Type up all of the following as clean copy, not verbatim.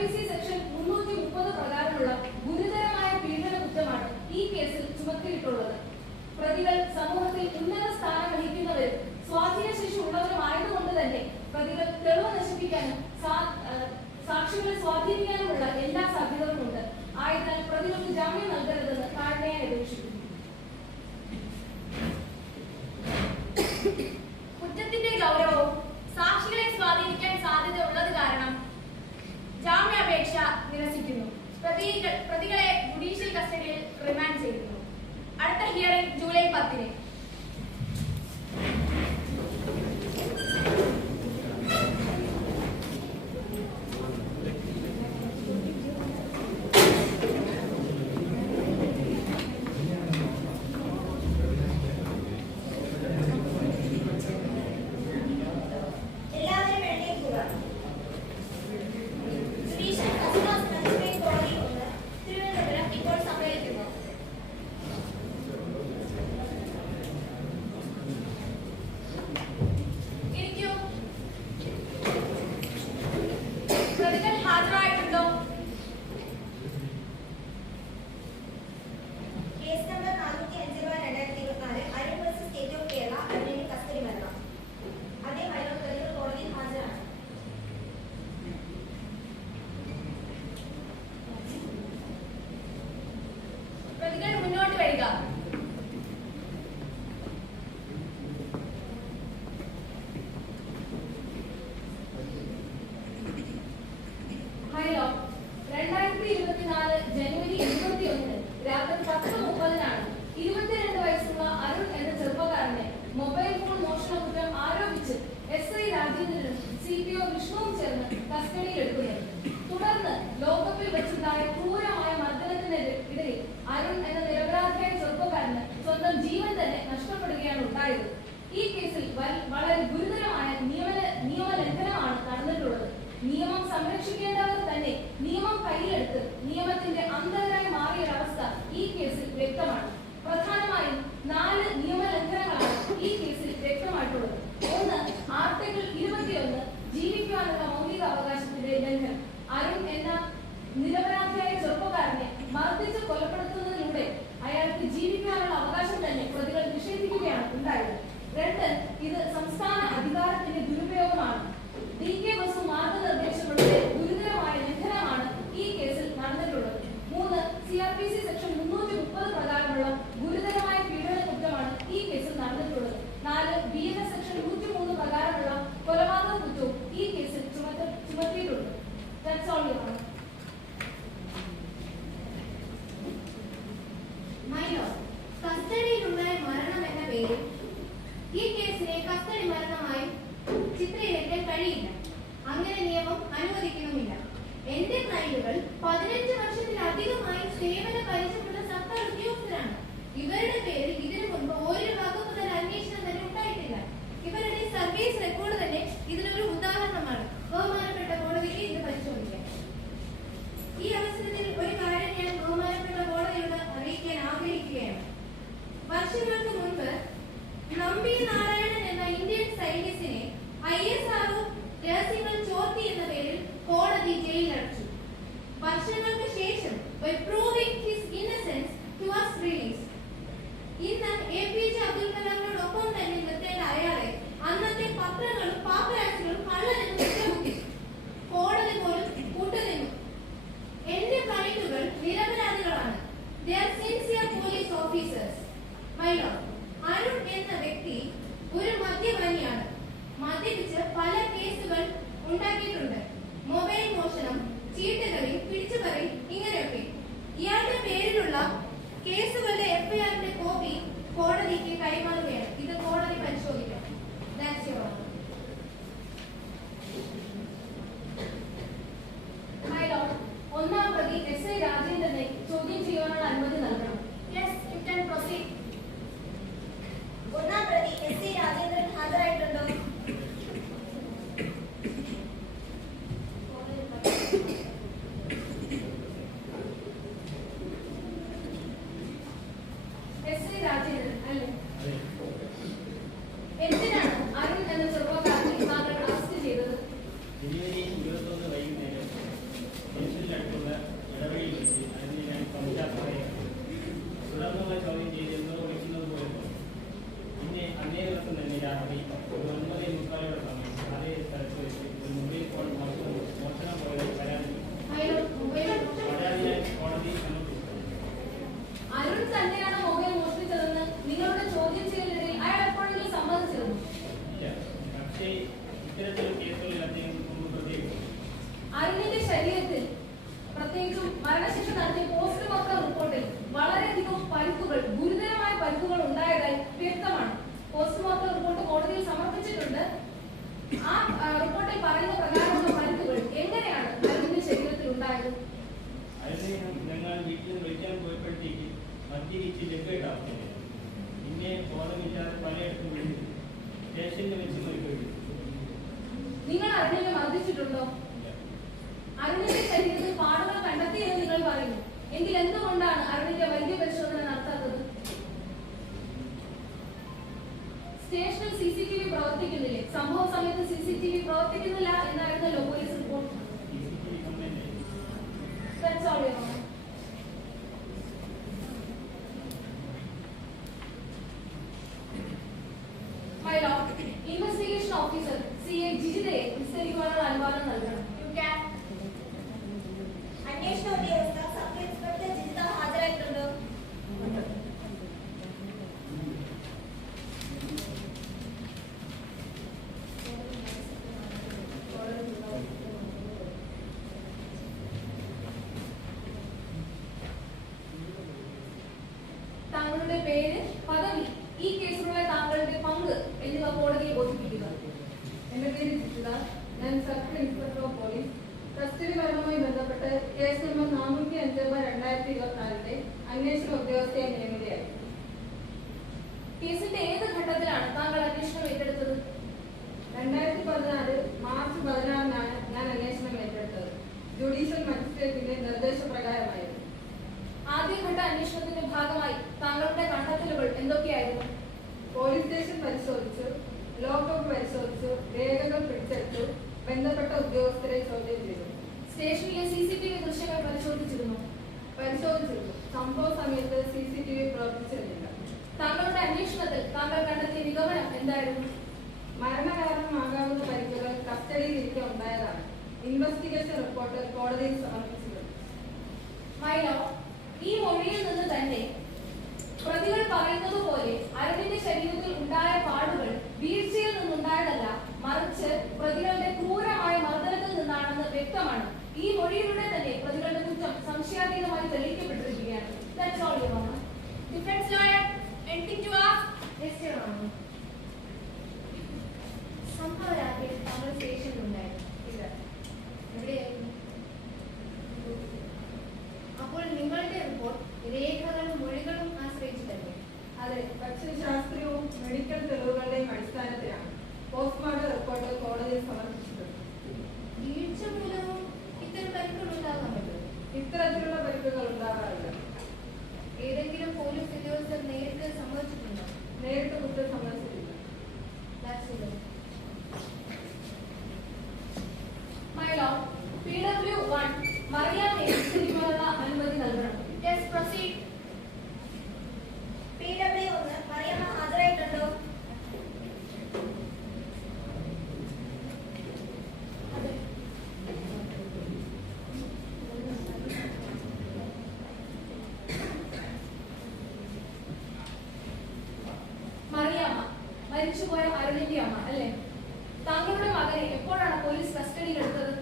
CRPC section 330 പ്രകാരമുള്ള ഗുരുതരമായ പീഡന കുറ്റമാണ് ഈ കേസിൽ ചുമത്തിയിട്ടുള്ളത്. പ്രതികൾ സമൂഹത്തിൽ ഉന്നത സ്ഥാനം വഹിക്കുന്നവരും സ്വാധീനശേഷി ഉള്ളവരുമായതുകൊണ്ട് തന്നെ പ്രതികൾ തെളിവ് നശിപ്പിക്കാനും സാക്ഷികളെ സ്വാധീനിക്കാനുമുള്ള എല്ലാ സാധ്യതകളുമുണ്ട്. ആയതിനാൽ പ്രതികൾക്ക് ജാമ്യം നൽകരുതെന്ന് താഴ്മയായി അപേക്ഷിക്കുന്നു. കുറ്റത്തിന്റെ ഗൗരവവും സാക്ഷികളെ സ്വാധീനിക്കാൻ സാധ്യത ഉള്ളത് കാരണം ജാമ്യാപേക്ഷ നിരസിക്കുന്നു. പ്രതികളെ ജുഡീഷ്യൽ കസ്റ്റഡിയിൽ റിമാൻഡ് ചെയ്യുന്നു. അടുത്ത ഹിയറിംഗ് ജൂലൈ 10-ന്. ജനുവരി 21 രാത്രി 10:30 22 വയസ്സുള്ള അരുൺ എന്ന ചെറുപ്പക്കാരനെ മൊബൈൽ ഫോൺ മോഷണ കുറ്റം ആരോപിച്ച് SI രാജേന്ദ്രനും CPO വിഷ്ണുവും ചേർന്ന് കസ്റ്റഡിയിലെടുക്കുന്നത്. തുടർന്ന് ലോകകപ്പിൽ വെച്ചുണ്ടായ ക്രൂരമായ മർദ്ദനത്തിനിടയിൽ അരുൺ എന്ന നിരപരാധിയായ ചെറുപ്പക്കാരന് സ്വന്തം ജീവൻ തന്നെ നഷ്ടപ്പെടുകയാണ് ഉണ്ടായത്. ഈ കേസിൽ വളരെ ഗുരുതരമായ നിയമലംഘനമാണ് നടന്നിട്ടുള്ളത്. നിയമം സംരക്ഷിക്കേണ്ടവർ തന്നെ നിയമം കയ്യിലെടുത്ത് നിയമത്തിന്റെ അന്തരായി മാറിയ അവസ്ഥ ഈ കേസിൽ വ്യക്തമാണ്. പ്രധാനമായും 4 നിയമലംഘനങ്ങളാണ് ഈ കേസിൽ വ്യക്തമായിട്ടുള്ളത്. 1. ആർട്ടിക്കിൾ 21 ജീവിക്കാനുള്ള മൗലിക അവകാശത്തിന്റെ ലംഘനം. അരുൺ എന്ന നിരപരാധിയായ ചെറുപ്പക്കാരനെ മർദ്ദിച്ച് കൊലപ്പെടുത്തുന്നതിലൂടെ അയാൾക്ക് ജീവിക്കാനുള്ള അവകാശം തന്നെ പ്രതികൾ നിഷേധിക്കുകയാണ് ഉണ്ടായത്. 2. ഇത് സംസ്ഥാന അധികാരത്തിന്റെ ദുരുപയോഗമാണ്. DK ബസു മാർഗനിർദ്ദേശങ്ങളുടെ ഗുരുതരമായ ലംഘനമാണ് ഈ കേസിൽ നടന്നിട്ടുള്ളത്. 3. CRPC സെക്ഷൻ 330 പ്രകാരമുള്ള ഗുരുതരമായ പീഡന കുറ്റമാണ് ഈ കേസിൽ നടന്നിട്ടുള്ളത്. 4. BNS സെക്ഷൻ 103 പ്രകാരമുള്ള കൊലപാതക കുറ്റവും ഈ കേസിൽ ചുമത്തിയിട്ടുണ്ട്. That's all, Your Honor. കസ്റ്റഡിയിലുണ്ടായ മരണം എന്ന പേരിൽ ഈ കേസിനെ കസ്റ്റഡി മരണമായി ചിത്രീകരിക്കാൻ കഴിയില്ല. അങ്ങനെ നിയമം അനുവദിക്കുന്നുമില്ല. എന്റെ ക്ലയന്റുകൾ 15 വർഷത്തിലധികമായി സേവന പരിചയമുള്ള സർക്കാർ ഉദ്യോഗസ്ഥരാണ്. ഇവരുടെ പേരിൽ ഇതിനു മുൻപ് ഒരു വകുപ്പ് തല അന്വേഷണം തന്നെ ഉണ്ടായിട്ടില്ല. ഇവരുടെ സർവീസ് റെക്കോർഡ് തന്നെ ഇതിനൊരു ഉദാഹരണമാണ്. ബഹുമാനപ്പെട്ട കോടതിക്ക് ഇത് പരിശോധിക്കാം. ഈ അവസരത്തിൽ ഒരു കാര്യം ഞാൻ ബഹുമാനപ്പെട്ട കോടതിയോട് അറിയിക്കാൻ ആഗ്രഹിക്കുകയാണ്. വർഷങ്ങൾക്ക് മുൻപ് നമ്പി നാരായണൻ എന്ന ഇന്ത്യൻ സൈന്റിസ്റ്റിനെ ISRO രഹസ്യങ്ങൾ ചോർത്തി എന്ന പേരിൽ കോടതി ജയിലടച്ചു. വർഷങ്ങൾക്ക് ശേഷം by proving his innocence he was released. ഇന്ന് APJ അബ്ദുൽ കലാമിനോടൊപ്പം തന്നെ നിർത്തേണ്ട അയാളെ അന്നത്തെ പത്രങ്ങളും പാപ്പരാസികളും കള്ളനെന്ന് കുറ്റമുട്ടി. കോടതി പോലും കൂട്ടുനിന്നു. എന്റെ ക്ലയന്റുകൾ നിരപരാധികളാണ്. They are sincere police officers. My lord, Arun എന്ന വ്യക്തി ഒരു മദ്യപാനിയാണ്. മദ്യപിച്ച് പല കേസുകൾ ഉണ്ടാക്കിയിട്ടുണ്ട്. മൊബൈൽ മോഷണം, ചീട്ടുകളി, പിടിച്ചുപറി, ഇങ്ങനെയൊക്കെ. ഇയാളുടെ പേരിലുള്ള കേസുകളുടെ FIR-ന്റെ കോപ്പി കോടതിക്ക് കൈമാറുകയാണ്. ഇത് കോടതി പരിശോധിക്കണം. That's your order. My lord, ഒന്നാം പ്രതി SI രാജേന്ദ്രനെ ചോദ്യം ചെയ്യാനുള്ള അനുമതി നൽകണം. Yes, you can proceed. ഒന്നാം പ്രതി SI രാജേന്ദ്രൻ ഹാജരായിട്ടുണ്ടോ? SI രാജേന്ദ്രൻ അല്ലേ? ഇത്തരത്തിലുള്ള കേസുകളിൽ അദ്ദേഹം പ്രതികരിക്കും? അരുണിന്റെ ശരീരത്തിൽ പ്രത്യേകിച്ചും മരണശിക്ഷ നടത്തിയ പോസ്റ്റ്മോർട്ടം റിപ്പോർട്ടിൽ വളരെയധികം പരിക്കുകൾ, ഗുരുതരമായ പരിക്കുകൾ ഉണ്ടായതായി വ്യക്തമാണ്. പോസ്റ്റ്മോർട്ടം റിപ്പോർട്ട് കോടതിയിൽ സമർപ്പിച്ചിട്ടുണ്ട്. ആ റിപ്പോർട്ടിൽ പറയുന്ന പ്രകാരമുള്ള പരിക്കുകൾ എങ്ങനെയാണ് അരുണിന്റെ ശരീരത്തിൽ ഉണ്ടായത്? അതിന് ഞങ്ങൾ വീട്ടിൽ വിളിക്കാൻ പോയപ്പോഴത്തേക്ക് മദ്യപിച്ച് ലഭ്യമാവുന്നില്ല. പിന്നെ ബോധമില്ലാതെ പലയിടത്തും വിളിച്ചു സ്റ്റേഷനിൽ വെച്ച് മരിക്കുകയും നിങ്ങൾ അരുണിനെ മർദ്ദിച്ചിട്ടുണ്ടോ? അരുണിന്റെ ശരീരത്തിൽ പാടുകൾ കണ്ടെത്തിയെന്ന് നിങ്ങൾ പറയുന്നു. എങ്കിൽ എന്തുകൊണ്ടാണ് അരുണിന്റെ വൈദ്യപരിശോധന നടത്താത്തത്? സ്റ്റേഷനിൽ CCTV പ്രവർത്തിക്കുന്നില്ലേ? സംഭവ സമയത്ത് CCTV പ്രവർത്തിക്കുന്നില്ല എന്നായിരുന്നല്ലോ police report. That's all, Your Honor. My lord, investigation officer CA ജിജിതയെ വിസ്തരിക്കുവാനുള്ള അനുവാദം നൽകണം. You can. അന്വേഷണ ഉദ്യോഗസ്ഥ സബ് ഇൻസ്പെക്ടർ ജിജിത ഹാജരായിട്ടുണ്ടോ? താങ്കളുടെ പേര്, പദവി, ഈ കേസിലുള്ള താങ്കളുടെ പങ്ക് എന്നിവ കോടതിയെ ബോധിപ്പിക്കുക. എന്റെ പേര് ജിജിത. ഞാൻ circle inspector of police. Custody മരണവുമായി ബന്ധപ്പെട്ട് കേസ് നമ്പർ 405/2024 അന്വേഷണ ഉദ്യോഗസ്ഥയായി നിയമിതയായി. കേസിന്റെ ഏത് ഘട്ടത്തിലാണ് താങ്കൾ അന്വേഷണം ഏറ്റെടുത്തത്? 2014 മാർച്ച് 16-നാണ് ഞാൻ അന്വേഷണം ഏറ്റെടുത്തത്. ജുഡീഷ്യൽ മജിസ്ട്രേറ്റിന്റെ നിർദ്ദേശപ്രകാരമായിരുന്നു. ആദ്യഘട്ട അന്വേഷണത്തിന്റെ ഭാഗമായി താങ്കളുടെ കണ്ടെത്തലുകൾ എന്തൊക്കെയായിരുന്നു? പോലീസ് സ്റ്റേഷൻ പരിശോധിച്ചു, ലോക്കപ്പ് പരിശോധിച്ചു, രേഖകൾ പിടിച്ചെടുത്തു, ബന്ധപ്പെട്ട ഉദ്യോഗസ്ഥരെ ചോദ്യം ചെയ്തു. സ്റ്റേഷനിലെ CCTV ദൃശ്യങ്ങൾ പരിശോധിച്ചിരുന്നു. പരിശോധിച്ചിരുന്നു. സംഭവ സമയത്ത് CCTV പ്രവർത്തിച്ചിരുന്നില്ല. താങ്കളുടെ അന്വേഷണത്തിൽ താങ്കൾ കണ്ടെത്തിയ നിഗമനം എന്തായിരുന്നു? മരണകാരണമാകാവുന്ന പരിക്കുകൾ കസ്റ്റഡിയിലിരിക്കെ ഉണ്ടായതാണ്. ഇൻവെസ്റ്റിഗേഷൻ റിപ്പോർട്ട് കോടതിയിൽ സമർപ്പിച്ചിട്ടുണ്ട്. മൈലോ, ഈ മൊഴിയിൽ നിന്ന് തന്നെ പ്രതികൾ പറയുന്നത് പോലെ അരുണിന്റെ ശരീരത്തിൽ ഉണ്ടായ പാടുകൾ വീഴ്ചയിൽ നിന്നുണ്ടായതല്ല, മറിച്ച് പ്രതികളുടെ ക്രൂരമായ മർദ്ദനത്തിൽ നിന്നാണെന്ന് വ്യക്തമാണ്. ഈ മൊഴിയിലൂടെ തന്നെ പ്രതികളുടെ കുറ്റം സംശയാതീതമായി തെളിയിക്കപ്പെട്ടിരിക്കുകയാണ്. That's all, Your Honor. Defense lawyer, anything to ask? Yes, Your Honor. സംഭവ രാത്രി താങ്കൾ സ്റ്റേഷനിലുണ്ടായിരുന്നു. എവിടെയായിരുന്നു? അപ്പോൾ നിങ്ങളുടെ റിപ്പോർട്ട് രേഖകളും മൊഴികളും ആശ്രയിച്ചിട്ടല്ലേ? അതെ, പക്ഷേ ശാസ്ത്രീയവും മെഡിക്കൽ തെളിവുകളുടെയും അടിസ്ഥാനത്തിലാണ് പോസ്റ്റ്മോർട്ടം റിപ്പോർട്ട് കോടതിയിൽ സമർപ്പിച്ചിട്ടുണ്ട്. വീഴ്ച മൂലവും ഇത്തരം പരിക്കുകൾ ഉണ്ടാകാൻ പറ്റും. ഇത്തരത്തിലുള്ള പരിക്കുകൾ ഉണ്ടാകാറില്ല. ഏതെങ്കിലും പോലീസ് ഉദ്യോഗസ്ഥർ നേരിട്ട് സമ്മതിച്ചിട്ടുണ്ടോ? നേരിട്ട് കുറ്റം സമ്മതിച്ചിട്ടില്ല. That's all. മൈലോ, PW1 മറിയാമ്മയെ വിസ്തരിക്കാനുള്ള അനുമതി നൽകണം. Yes, proceed. PW1 മറിയമ്മ ഹാജരായിട്ടുണ്ടോ? അതെ. മറിയാമ്മ, മരിച്ചുപോയ അരുണിന്റെ അമ്മ അല്ലേ? താങ്കളുടെ മകനെ എപ്പോഴാണ് പോലീസ് കസ്റ്റഡിയിലെടുത്തത്?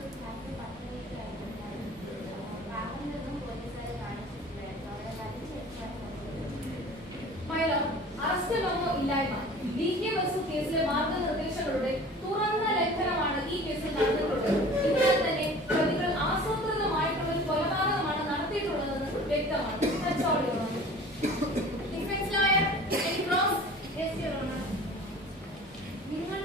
മൈലോ, അറസ്റ്റ് മെമ്മോ ഇല്ലായ്മ DK ബസു കേസിലെ മാർഗനിർദ്ദേശങ്ങളുടെ തുറന്ന ലംഘനമാണ് ഈ കേസിൽ നടന്നിട്ടുള്ളത്. ഇതിനാൽ തന്നെ പ്രതികൾ ആസൂത്രിതമായിട്ടുള്ള ഒരു കൊലപാതകമാണ് നടത്തിയിട്ടുള്ളതെന്ന് വ്യക്തമാണ്. That's all, Your Honor. Defense lawyer, any cross? Yes, Your Honor. നിങ്ങൾ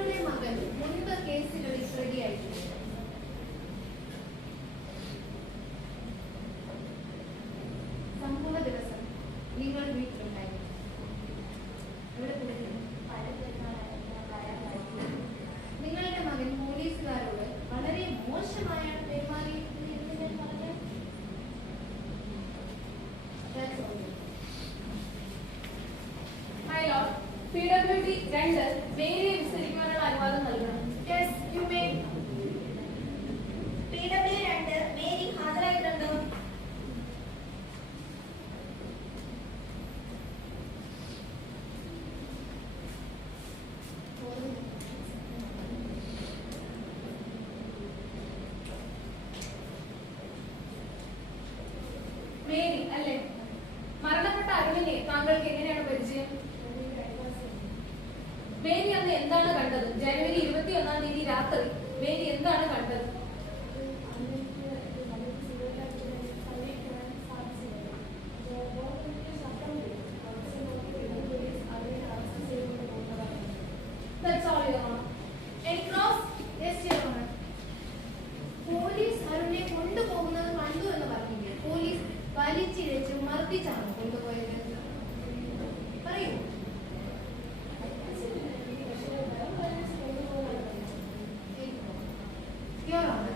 Your Honor,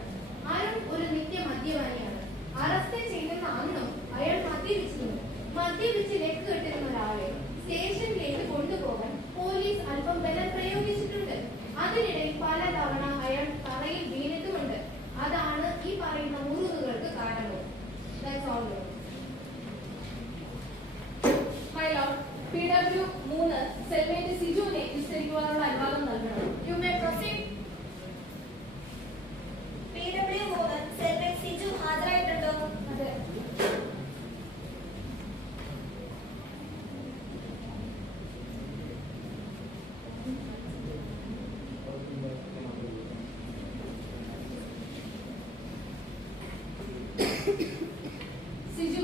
അരുൺ ഒരു നിത്യ മദ്യപാനിയാണ്. അറസ്റ്റ് ചെയ്യുന്ന അന്നും അയാൾ മദ്യപിച്ചിരുന്നു. മദ്യപിച്ച് ലെഗ് കെട്ടിരുന്ന ഒരാളെ സ്റ്റേഷനിലേക്ക് കൊണ്ടുപോകാൻ പോലീസ് അല്പം ബലം പ്രയോഗിച്ചിട്ടുണ്ട്. അതിനിടയിൽ പലതവണ അയാൾ തറയിൽ വീണിട്ടുമുണ്ട്. അതാണ് ഈ പറയുന്ന മുറിവുകൾക്ക് കാരണവും. That's all. My lord, PW 3 സെൽമേറ്റ് സിജുവിനെ വിസ്തരിക്കുവാനുള്ള അനുവാദം നൽകണം. You may proceed. PW3 സെൽമേറ്റ് Siju ഹാജരായിട്ടുണ്ടോ? അതെ. സിജു,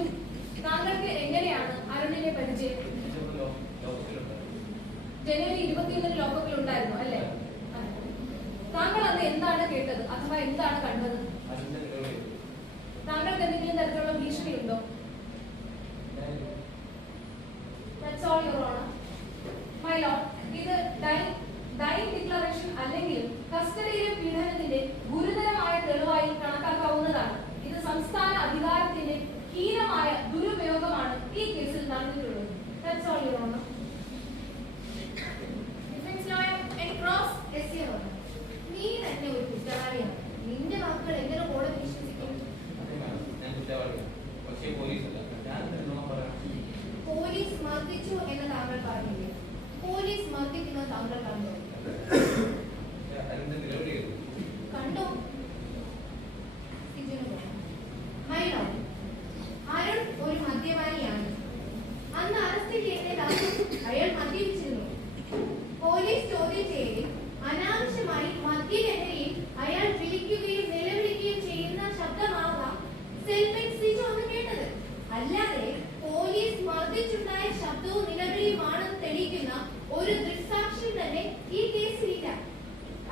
താങ്കൾക്ക് എങ്ങനെയാണ് അരുണിനെ പരിചയം? ജനുവരി 21 ലോക്കപ്പിൽ ഉണ്ടായിരുന്നു അല്ലേ? താങ്കൾ അന്ന് എന്താണ് കേട്ടത് അഥവാ എന്താണ് കണ്ടത്? താങ്കൾക്ക് എന്തെങ്കിലും തരത്തിലുള്ള ഭീഷണി ഉണ്ടോ? That's all, Your Honor. My lord, ഇത് ഡൈങ് ഡിക്ലറേഷൻ അല്ലെങ്കിൽ കസ്റ്റഡിയിലെ പീഡനത്തിന്റെ ഗുരുതരമായ തെളിവായി കണക്കാക്കാവുന്നതാണ്. ഇത് സംസ്ഥാന അധികാരത്തിന്റെ ഹീനമായ ദുരുപയോഗമാണ് ഈ കേസിൽ നടന്നിട്ടുള്ളത്. That's all, Your Honor. Defense lawyer, any cross? Yes, Your Honor. നീ തന്നെ ഒരു കുറ്റവാളിയാണ്. നിന്റെ വാക്കുകൾ എങ്ങനെ കോടതി വിശ്വസിക്കും? പോലീസ് മർദ്ദിച്ചു എന്ന് താങ്കൾ പറഞ്ഞില്ലേ? പോലീസ് മർദ്ദിക്കുന്നത് താങ്കൾ കണ്ടോ? കണ്ടോ? സിജുവിന് പോകാം. My lord, അരുൺ ഒരു മദ്യപാനിയാണ്. അന്ന് അറസ്റ്റ് ചെയ്തത് അയാൾ മദ്യപിച്ചിരുന്നു. പോലീസ് ചോദ്യം ചെയ്യലിൽ അനാവശ്യമായി മദ്യലഹരിയിൽ അയാൾ വിളിക്കുകയും നിലവിളിക്കുകയും ചെയ്യുന്ന ശബ്ദമാകാം സെൽമേറ്റ് സിജു എന്ന് കേട്ടത്. അല്ലാതെ പോലീസ് മർദ്ദിച്ചുണ്ടായ ശബ്ദവും നിലവിളിയുമാണെന്ന് തെളിയിക്കുന്ന ഒരു ദൃക്സാക്ഷ്യം തന്നെ ഈ കേസിലില്ല.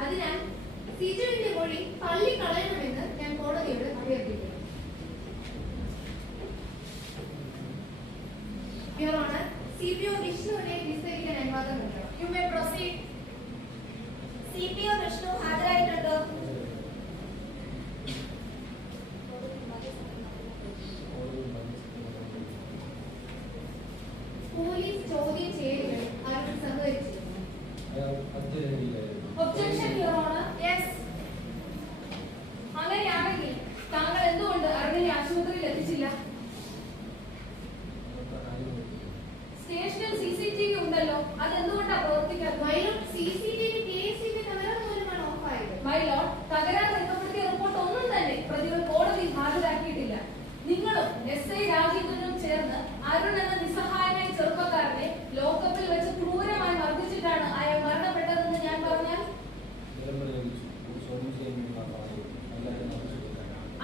അതിനാൽ സിജുവിന്റെ മൊഴി തള്ളിക്കളയണമെന്ന് ഞാൻ കോടതിയോട് അഭ്യർത്ഥിക്കുന്നു. Your Honor, CPO വിഷ്ണുവിനെ വിസ്തരിക്കാൻ അനുവാദം നൽകണം. You may proceed. CPO Vishnu ഹാജരായിട്ടുണ്ടോ? പോലീസ് ചോദ്യം ചെയ്യലുകൾ Arun സഹകരിച്ചിരുന്നു. Objection, Your Honor. Yes. അങ്ങനെയാണെങ്കിൽ താങ്കൾ എന്തുകൊണ്ട് അരുണിനെ ആശുപത്രിയിൽ എത്തിച്ചില്ല? സ്റ്റേഷനിൽ CCTV ഉണ്ടല്ലോ, അതെന്തുകൊണ്ടാണ് പ്രവർത്തിക്കാത്തത്? My lord, CCTV കേസിന്റെ തകരാർ മൂലമാണ് ഓഫായത്. My lord, തകരാർ രേഖപ്പെടുത്തിയ റിപ്പോർട്ട് ഒന്നും തന്നെ പ്രതികൾ കോടതിയിൽ ഹാജരാക്കിയിട്ടില്ല. നിങ്ങളും SI രാജേന്ദ്രനും ചേർന്ന് അരുൺ എന്ന നിസ്സഹായനായ ചെറുപ്പക്കാരനെ ലോക്കപ്പിൽ വെച്ച് ക്രൂരമായി മർദ്ദിച്ചിട്ടാണ് അയാൾ മരണപ്പെട്ടതെന്ന് ഞാൻ പറഞ്ഞാൽ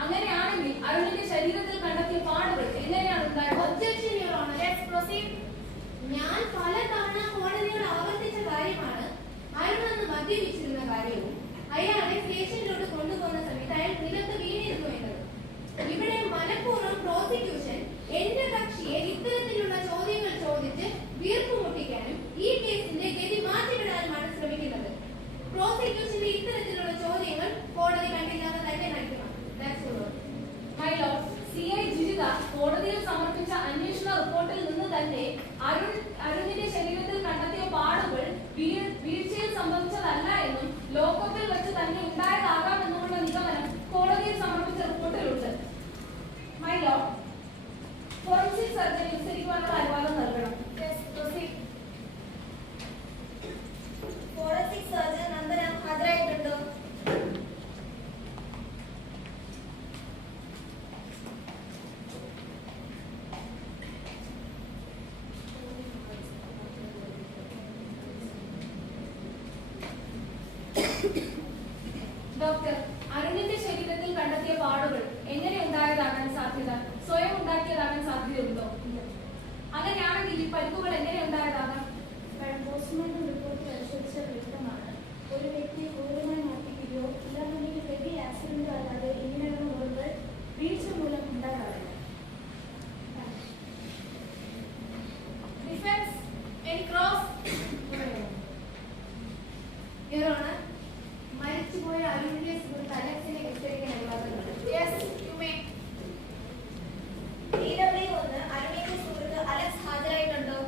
അങ്ങനെയാണെങ്കിൽ അരുണിന്റെ ശരീരത്തിൽ കണ്ടെത്തിയ പാടുകൾ എങ്ങനെയാണ് ഉണ്ടായത്? Objection, Your Honor. Let's proceed. ഞാൻ പലതവണ കോടതിയോട് ആവർത്തിച്ച കാര്യമാണ് അരുൺ അന്ന് മദ്യപിച്ചിരുന്ന കാര്യവും അയാളെ സ്റ്റേഷനിലോട്ട് കൊണ്ടുപോകുന്ന സമയത്ത് അയാൾ നിലത്ത് വീണിരുന്നു എന്നത്. ഇവിടെ മനഃപൂർവ്വം പ്രോസിക്യൂഷൻ എന്റെ കക്ഷിയെ ഇത്തരത്തിലുള്ള ചോദ്യങ്ങൾ ചോദിച്ച് വീർപ്പുമുട്ടി ഇപ്പോൾ അരുണിന്റെ സുഹൃത്ത് അലക്സിനെ കസ്റ്റഡിക്ക് അനുവാദമുണ്ട്. Yes, you may. PW1 അരുണിന്റെ സുഹൃത്ത് അലക്സ് ഹാജരായിട്ടുണ്ടോ?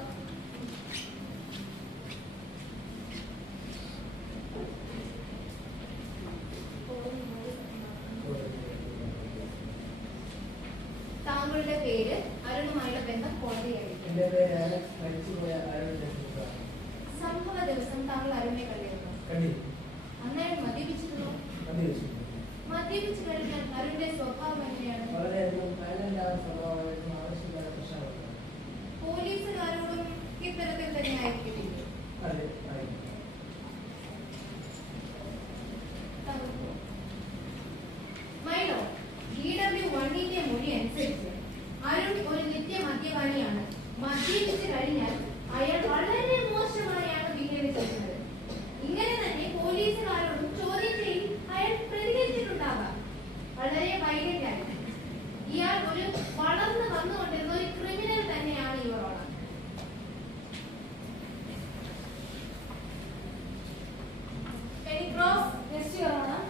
താങ്കളുടെ പേര്, അരുണുമായുള്ള ബന്ധം കോടതിയെ അറിയിക്കും. എന്റെ പേര് അലക്സ്, മരിച്ചുപോയ അരുണിന്റെ സുഹൃത്താണ്. സംഭവ ദിവസം താങ്കൾ അരുണിനെ കണ്ടിരുന്നു. കണ്ടിരുന്നു. അന്നേരം മദ്യപിച്ചിരുന്നു. മദ്യപിച്ചു. മദ്യപിച്ചു കഴിഞ്ഞാൽ അരുണിന്റെ സ്വഭാവം എങ്ങനെയാണ്? വളരെയധികം വയലന്റ് ആയ സ്വഭാവമായിരുന്നു. ആവശ്യമില്ലാത്ത പ്രശ്നമാണ്. പോലീസുകാരോടും ഇത്തരത്തിൽ തന്നെ ആയിരിക്കില്ല. അതെ, ആയിരുന്നു. മൈലോ, DW1ന്റെ മൊഴി അനുസരിച്ച് അരുൺ ഒരു നിത്യ മദ്യപാനിയാണ്. മദ്യപിച്ചു കഴിഞ്ഞാൽ അയാൾ വളരെ മോശമായാണ് ബിഹേവ് ചെയ്യുന്നത്. ഇങ്ങനെ തന്നെ പോലീസുകാരോടും ചോദ്യം ചെയ്യും അയാൾ പ്രതികരിച്ചിട്ടുണ്ടാകാം. വളരെ വൈകല്യമാണ്. ഇയാൾ ഒരു വളർന്നു വന്നുകൊണ്ടിരുന്ന ഒരു ക്രിമിനൽ തന്നെയാണ് ഇവരോട്. Any cross? Yes, Your Honor.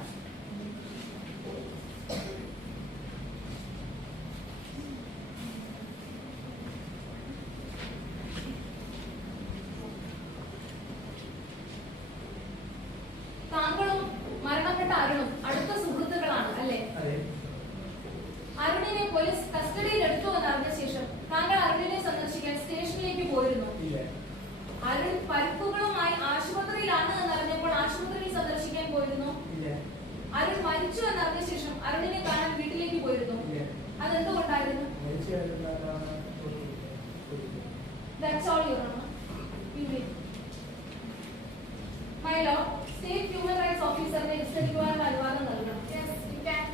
താങ്കളും മരണപ്പെട്ട അരുണും അടുത്ത സുഹൃത്തുക്കളാണ് അല്ലേ? അതെ. അരുണിനെ പോലീസ് കസ്റ്റഡിയിൽ എടുത്തു എന്നറിഞ്ഞ ശേഷം താങ്കൾ അരുണിനെ സന്ദർശിക്കാൻ സ്റ്റേഷനിലേക്ക് പോയിരുന്നു. ഇല്ല. അരുൺ പരിക്കുകളുമായി ആശുപത്രിയിലാണ് എന്നറിഞ്ഞപ്പോൾ ആശുപത്രിയിൽ സന്ദർശിക്കാൻ പോയിരുന്നു. ഇല്ല. അരുൺ മരിച്ചു എന്നറിഞ്ഞ ശേഷം അരുണിനെ കാണാൻ വീട്ടിലേക്ക് പോയിരുന്നു. ഇല്ല. അതെന്തുകൊണ്ടായിരുന്നു? മരിച്ചു കഴിഞ്ഞാൽ That's all, Your Honor. You may. My lord, State Human Rights Officer-നെ വിസ്തരിക്കുവാനുള്ള അനുവാദം നൽകണം. Yes, you can.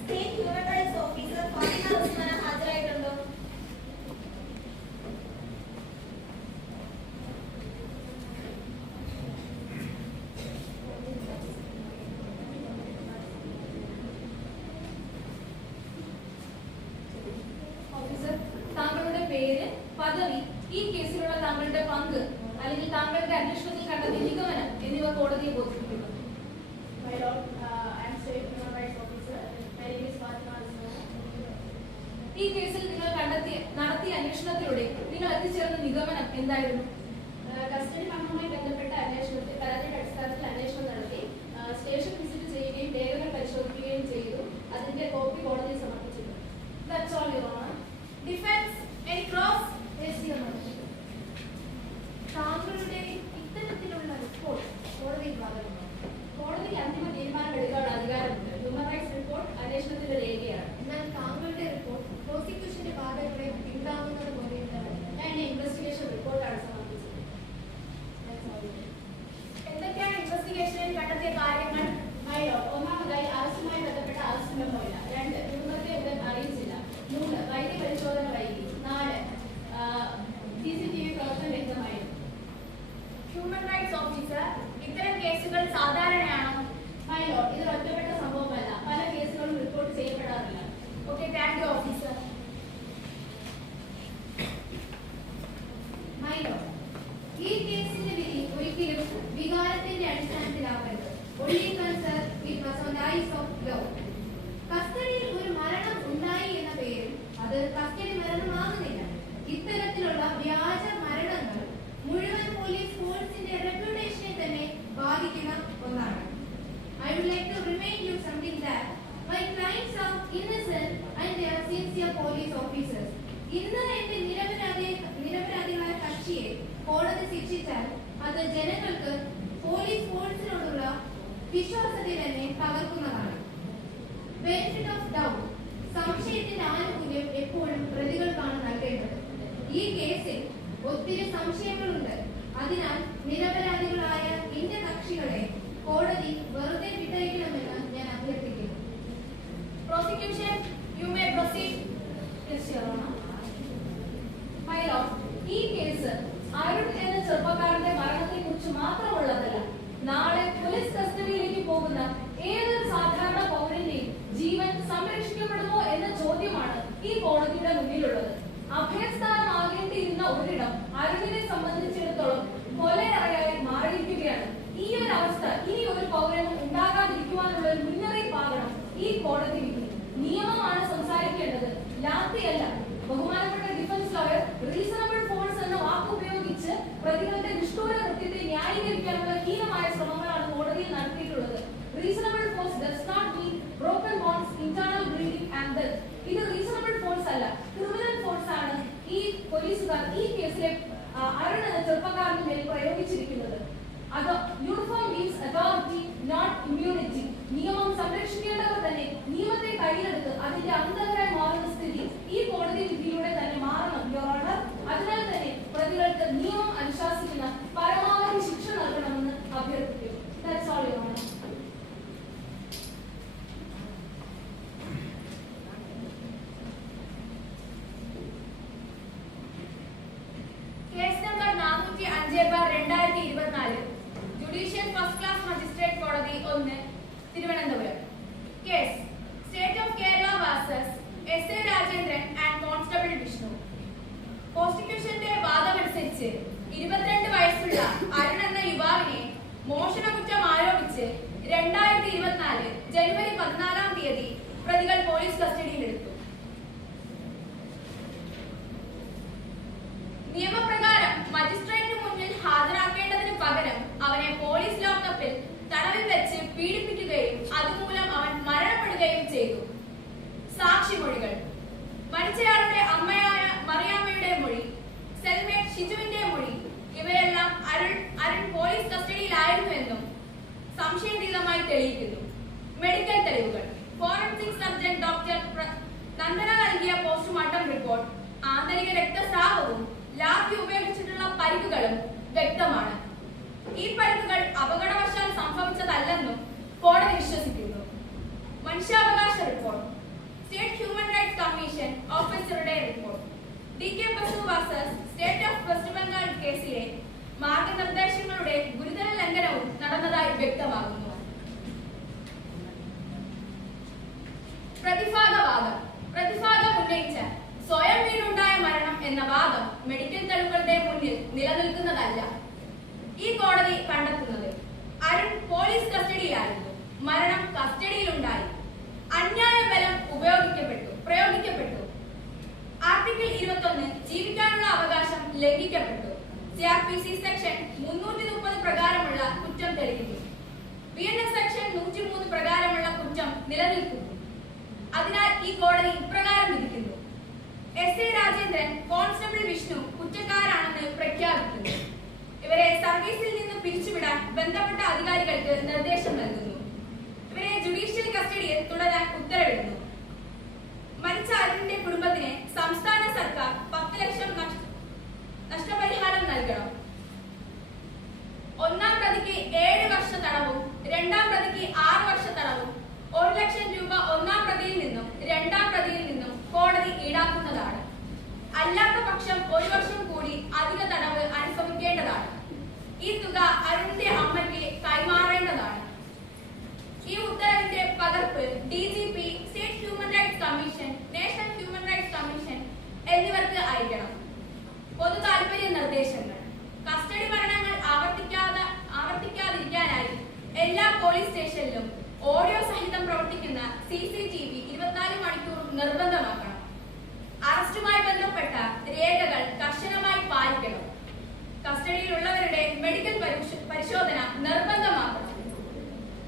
State Human Rights officer Fathima Usmana ഹാജരായിട്ടുണ്ടോ? ഓഫീസർ, താങ്കളുടെ പേര്, പദവി, ഈ കേസിലുള്ള താങ്കളുടെ പങ്ക് അല്ലെങ്കിൽ താങ്കളുടെ അന്വേഷണത്തിൽ കണ്ടെത്തിയ നിഗമനം എന്നിവ കോടതിയെ ബോധിപ്പിക്കുന്നു. My lord, I am State Human Rights Officer. My name is Fatima Usman. ഈ കേസിൽ നിങ്ങൾ നടത്തിയ അന്വേഷണത്തിലൂടെ നിങ്ങൾ എത്തിച്ചേർന്ന നിഗമനം എന്തായിരുന്നു? കസ്റ്റഡി മരണവുമായി ബന്ധപ്പെട്ട അന്വേഷണത്തിൽ പരാതിയുടെ അടിസ്ഥാനത്തിൽ അന്വേഷണം നടത്തി സ്റ്റേഷൻ വിസിറ്റ് ചെയ്യുകയും രേഖകൾ പരിശോധിക്കുകയും ചെയ്തു. അതിന്റെ കോപ്പി കോടതിയിൽ സമർപ്പിച്ചിട്ടുണ്ട്. That's all, Your Honor. Defense, any cross? Yes, Your Honor. താങ്കളുടെ ഇത്തരത്തിലുള്ള റിപ്പോർട്ട് കോടതിയിൽ ബാധകമാണോ? കോടതിക്ക് അന്തിമ തീരുമാനം എടുക്കാനുള്ള അധികാരമുണ്ട്. ഹ്യൂമൻ റൈറ്റ്സ് റിപ്പോർട്ട് അന്വേഷണത്തിന്റെ രേഖയാണ്. എന്നാൽ താങ്കളുടെ റിപ്പോർട്ട് പ്രോസിക്യൂഷന്റെ വാദങ്ങളെ പിന്താങ്ങുന്നത് പോലെയുള്ളതല്ല. ഞാൻ എന്റെ ഇൻവെസ്റ്റിഗേഷൻ റിപ്പോർട്ടാണ് സമർപ്പിച്ചത്. എന്തൊക്കെയാണ് ഇൻവെസ്റ്റിഗേഷനിൽ കണ്ടെത്തിയ കാര്യങ്ങൾ? മൈലോ, ഒന്നാമതായി അറസ്റ്റുമായി ബന്ധപ്പെട്ട അറസ്റ്റ് മെമ്മോ ഇല്ല. 2, കുടുംബത്തെ ഉടൻ അറിയിച്ചില്ല. 3, വൈദ്യ പരിശോധന വൈകി. 4, CCTV പ്രവർത്തനം വ്യക്തമായിരുന്നു. ഹ്യൂമൻ റൈറ്റ്സ് ഓഫീസർ, ഇത്തരം കേസുകൾ സാധാരണയാണോ? മൈലോ, ഇത് ഒറ്റപ്പെട്ട സംഭവമല്ല. പല കേസുകളും റിപ്പോർട്ട് ചെയ്യപ്പെടാറില്ല. Okay, thank you officer. My lord, ഈ കേസിന്റെ വിധി ഒരിക്കലും വികാരത്തിന്റെ അടിസ്ഥാനത്തിലാവരുത്. Only concern it was on the eyes of law. കസ്റ്റഡിയിൽ ഒരു മരണം ഉണ്ടായി എന്ന പേരിൽ അത് കസ്റ്റഡി മരണമാകുന്നില്ല. ഇത്തരത്തിലുള്ള വ്യാജ മരണങ്ങൾ മുഴുവൻ പോലീസ് ഫോഴ്സിന്റെ റെപ്യൂട്ടേഷനെ തന്നെ ബാധിക്കുന്ന ഒന്നാണ്. I would like to remind you something that my clients are innocent and they are sincere police officers. ഇന്ന് എന്റെ നിരപരാധികളായ കക്ഷിയെ കോടതി ശിക്ഷിച്ചാൽ അത് ജനങ്ങൾക്ക് പോലീസ് ഫോഴ്സിനോടുള്ള വിശ്വാസത്തെ തന്നെ തകർക്കുന്നതാണ്. ബെനിഫിറ്റ് ഓഫ് ഡൗട്ട്, സംശയത്തിന്റെ ആനുകൂല്യം എപ്പോഴും പ്രതികൾക്കാണ് നൽകേണ്ടത്. ഈ കേസിൽ ഒത്തിരി സംശയങ്ങളുണ്ട്. അതിനാൽ നിരപരാധികളായ എന്റെ കക്ഷികളെ കോടതി വെറുതെ വിട്ടയക്കണമെന്ന് ഞാൻ അഭ്യർത്ഥിക്കുന്നു. Prosecution, you may proceed. Yes, Your Honor. My lord, ഈ കേസ് അരുൺ എന്ന ചെറുപ്പക്കാരന്റെ മരണത്തെ കുറിച്ച് മാത്രമുള്ളതല്ല. നാളെ പോലീസ് കസ്റ്റഡിയിലേക്ക് പോകുന്ന ഏതൊരു സാധാരണ പൗരന്റെയും ജീവൻ സംരക്ഷിക്കപ്പെടുമോ എന്ന ചോദ്യമാണ് ഈ കോടതിയുടെ മുന്നിലുള്ളത്. അഭയസ്ഥാനമാകേണ്ടിയിരുന്ന ഒരിടം അരുണിനെ സംബന്ധിച്ചിടത്തോളം കൊലയറയായി മാറിയിരിക്കുകയാണ്. ഈ ഒരു അവസ്ഥ കോടതി വിധി. നിയമമാണ് സംസാരിക്കേണ്ടത്, ലാത്തിയല്ല. ബഹുമാനപ്പെട്ട ഡിഫൻസ് ലോയർ റീസണബിൾ ഫോഴ്സ് എന്ന വാക്ക് ഉപയോഗിച്ച് പ്രതികളുടെ നിഷ്ഠൂര കൃത്യത്തെ ന്യായീകരിക്കാനുള്ള ഹീനമായ ശ്രമങ്ങളാണ് കോടതിയിൽ നടത്തിയിട്ടുള്ളത്. Reasonable force does not mean broken bones, internal bleeding and death. ഇത് റീസണബിൾ ഫോഴ്സ് അല്ല, ക്രിമിനൽ ഫോഴ്സ് ആണ് ഈ പോലീസുകാർ ഈ കേസിലെ അരുൺ എന്ന ചെറുപ്പക്കാരന് മേൽ പ്രയോഗിച്ചിരിക്കുന്നത്. അത് uniform means authority, not immunity. നിയമം സംരക്ഷിക്കേണ്ടവർ തന്നെ നിയമത്തെ കയ്യിലെടുത്ത് അതിന്റെ അന്തകരായി മാറുന്ന സ്ഥിതി ഈ കോടതി വിധിയിലൂടെ തന്നെ മാറണം, യുവർ ഓണർ. അതിനാൽ തന്നെ പ്രതികൾക്ക് നിയമം അനുശാസിക്കുന്ന പരമാവധി ശിക്ഷ നൽകണമെന്ന് അഭ്യർത്ഥിക്കുന്നു. That's all, your Honour. Case number 405/2024 judicial first class magistrate കോടതി 1 Thiruvananthapuram. Case State of Kerala versus SA Rajendran and constable Vishnu. പ്രോസിക്യൂഷന്റെ വാദമനുസരിച്ച് 22 വയസ്സുള്ള അരുൺ എന്ന യുവാവിനെ മോഷണ കുറ്റം ആരോപിച്ച് 2024 ജനുവരി 14-ാം തീയതി പ്രതികൾ പോലീസ് കസ്റ്റഡിയിലെടുത്തു. നിയമപ്രകാരം മജിസ്ട്രേറ്റിന് മുന്നിൽ ഹാജരാക്കേണ്ടതിന് പകരം അവനെ പോലീസ് ലോക്കപ്പിൽ തടവിൽ വെച്ച് പീഡിപ്പിക്കുകയും അതുമൂലം അവൻ മരണപ്പെടുകയും ചെയ്തു. സാക്ഷിമൊഴികൾ: മരിച്ചയാളുടെ അമ്മയായ മറിയാമ്മയുടെ മൊഴി, സെൽമേറ്റ് ഷിജുവിന്റെ മൊഴി, ഇവയെല്ലാം അരുൺ പോലീസ് കസ്റ്റഡിയിലായിരുന്നുവെന്നും സംശയാതീതമായി തെളിയിക്കുന്നു. മെഡിക്കൽ തെളിവുകൾ: ഫോറൻസിക് സർജൻ ഡോക്ടർ നന്ദന നൽകിയ പോസ്റ്റ്മോർട്ടം റിപ്പോർട്ട്, ആന്തരിക രക്തസ്രാവവും ലാത്തി ഉപയോഗിച്ചിട്ടുള്ള പരിക്കുകളും വ്യക്തമാണ്. ഈ പരിക്കുകൾ അപകടവശാൽ സംഭവിച്ചതല്ലെന്നും കോടതി വിശ്വസിക്കുന്നു. മനുഷ്യാവകാശ report: State Human Rights Commission ഓഫീസറുടെ report. DK Basu versus State of West Bengal കേസിലെ മാർഗനിർദ്ദേശങ്ങളുടെ ഗുരുതര ലംഘനവും നടന്നതായി വ്യക്തമാകുന്നു. പ്രതിഭാഗം ഉന്നയിച്ച സ്വയം വീടുണ്ടായ മരണം എന്ന വാദം മെഡിക്കൽ തെളിവുകളുടെ മുന്നിൽ നിലനിൽക്കുന്നതല്ല. ഈ കോടതി കണ്ടെത്തുന്നത് അരുൺ പോലീസ് കസ്റ്റഡിയിലായിരുന്നു, മരണം കസ്റ്റഡിയിലുണ്ടായി, അന്യായ ബലം പ്രയോഗിക്കപ്പെട്ടു, ആർട്ടിക്കിൾ 21 ജീവിക്കാനുള്ള അവകാശം ലംഘിക്കപ്പെട്ടു, CRPC സെക്ഷൻ 330 പ്രകാരമുള്ള കുറ്റം തെളിയിക്കുന്നു, BNS സെക്ഷൻ 103 പ്രകാരമുള്ള കുറ്റം നിലനിൽക്കുന്നു. അതിനാൽ ഈ കോടതി ഇപ്രകാരം വിധിക്കുന്നു: SA രാജേന്ദ്രൻ, കോൺസ്റ്റബിൾ വിഷ്ണു കുറ്റക്കാരാണെന്ന് പ്രഖ്യാപിക്കുന്നു. ഇവരെ സർവീസിൽ നിന്ന് പിരിച്ചുവിടാൻ ബന്ധപ്പെട്ട അധികാരികൾക്ക് നിർദ്ദേശം നൽകുന്നു. ഇവരെ ജുഡീഷ്യൽ കസ്റ്റഡിയിൽ തുടരാൻ ഉത്തരവിടുന്നു. മരിച്ച അരുണിന്റെ കുടുംബത്തിന് സംസ്ഥാന സർക്കാർ 10 ലക്ഷം നഷ്ടപരിഹാരം നൽകണം. ഒന്നാം പ്രതിക്ക് 7 വർഷ തടവും 2ാം പ്രതിക്ക് 6 വർഷ തടവും 1 ലക്ഷം രൂപ ഒന്നാം പ്രതിയിൽ നിന്നും 2ാം പ്രതിയിൽ നിന്നും കോടതി ഈടാക്കുന്നതാണ്. അല്ലാത്ത പക്ഷം 1 വർഷം കൂടി അധിക തടവ് അനുഭവിക്കേണ്ടതാണ്. ഈ തുക അരുണിന്റെ അമ്മയ്ക്ക് കൈമാറേണ്ടതാണ്. ഈ ഉത്തരവിന്റെ പകർപ്പ് DGP, state Human Rights commission, national human Rights commission എന്നിവർക്ക് അയക്കണം. പൊതു താൽപര്യ നിർദ്ദേശങ്ങൾ: കസ്റ്റഡി മരണങ്ങൾ ആവർത്തിക്കാതിരിക്കാനായി എല്ലാ പോലീസ് സ്റ്റേഷനിലും ഓഡിയോ സഹിതം പ്രവർത്തിക്കുന്ന CCTV 24 മണിക്കൂർ നിർബന്ധമാക്കണം. അറസ്റ്റുമായി ബന്ധപ്പെട്ട രേഖകൾ കർശനമായി പാലിക്കണം. കസ്റ്റഡിയിലുള്ളവരുടെ മെഡിക്കൽ പരിശോധന നിർബന്ധമാക്കണം.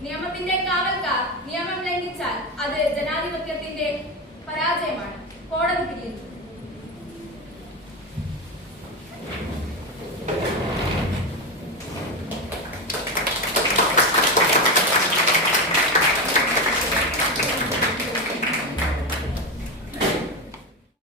നിയമത്തിന്റെ കാവൽക്കാർ നിയമം ലംഘിച്ചാൽ അത് ജനാധിപത്യത്തിന്റെ പരാജയമാണ്. കോടതി പിരിയുന്നു.